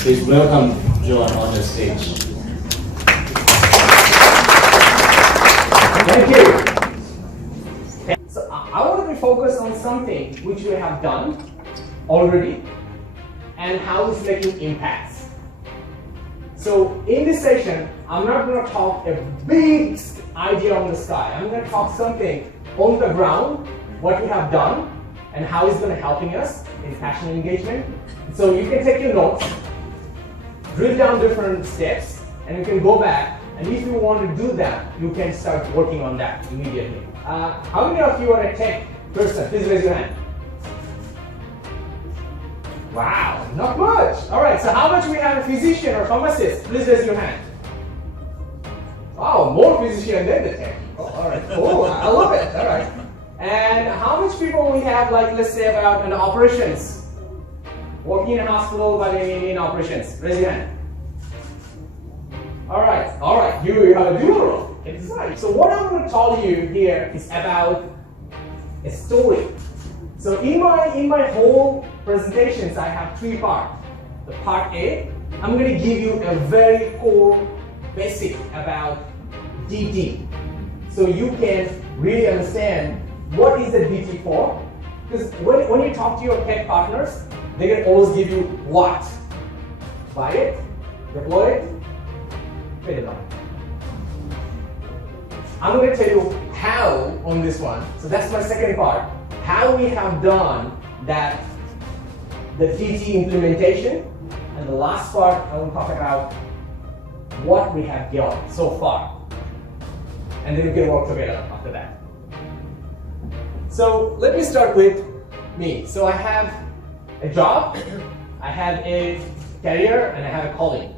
Please welcome Joan on the stage. Thank you. So I want to be focused on something which we have done already and how it's making impacts. So in this session, I'm not going to talk a big idea on the sky. I'm going to talk something on the ground, what we have done, and how it's going to helping us in passion engagement. So you can take your notes, drill down different steps, and you can go back. And if you want to do that, you can start working on that immediately. How many of you are a tech person? Please raise your hand. Wow, not much. All right, so how much we have a physician or pharmacist? Please raise your hand. Wow, more physician than the tech. Oh, all right, cool, I love it. All right. And how much people we have, like, let's say about an operations? Working in a hospital, but in operations. Raise your hand. All right, you have a dual role. Exactly. So what I'm going to tell you here is about a story. So in my whole presentations, I have three parts. The part A, I'm going to give you a very core basic about DT. So you can really understand what is the DT for. Because when you talk to your tech partners, they can always give you what? Buy it, deploy it, pay the money. I'm going to tell you how on this one. So that's my second part. How we have done that, the DT implementation. And the last part, I want to talk about what we have done so far. And then we can work together after that. So let me start with me. So I have a job, I have a career, and I have a calling.